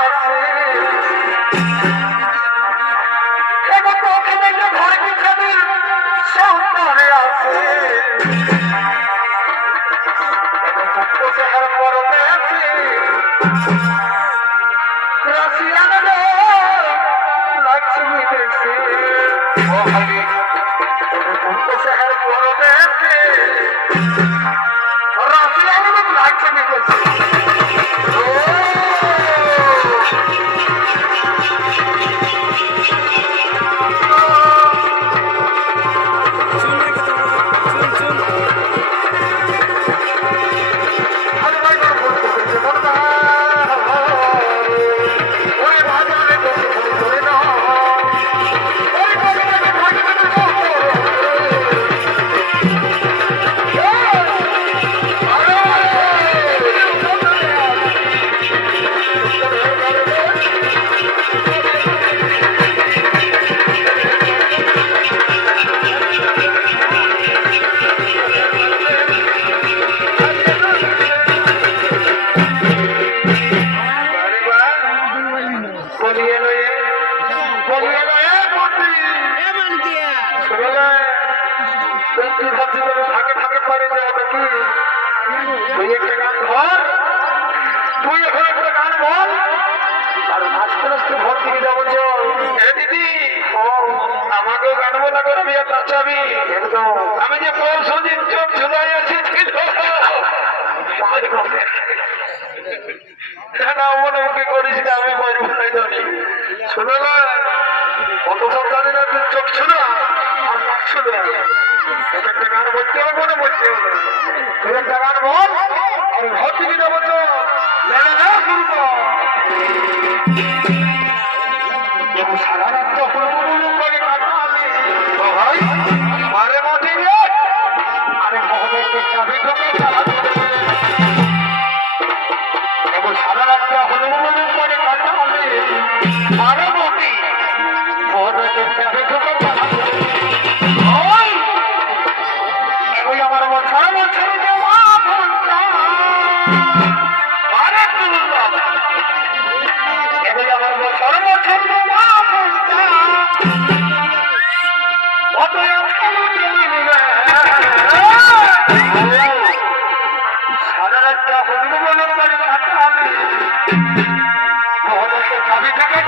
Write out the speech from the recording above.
আছে এবং ওখানে যে ঘর পিছনে সৌন্দর্য আছে এবং মুক্ত চেহার পরতে আছে রাশিয়ান লাগছে দেখছে ও হরি এবং মুক্ত চেহার পরতে আছে রাশিয়ান লাগছে দেখছে আমাকেও গান বলা করে বিয়ে নাচাবি আমি যে পরশু দিন চোখ ঝুলাই আছি মনে মুখে করিস না আমি বাইরে ভাই জানি শুনে না কত সব জানি না চোখ ছিল আর নাক ছিল একটা গান বলতে হবে মনে বলতে হবে তুই একটা গান বল আর ঘর থেকে যাবো তো সারা রাত তো হুড়ুহুড়ু করে কাটালে ভাই মারে মধ্যে আরে ভগবানের চাবি ঢোকে এবং সারা রাতটা হুড়ুহুড়ু করে কাটালে মারে মধ্যে ভগবানের চাবি ঢোকে এগুলি আমার সারা বছর দেওয়া আরে এগুলি আমার সারা বছর দেওয়া সারা রাতটা হুড়ুহুড়ু করে কাটালে ভগবানের চাবি ঢোকে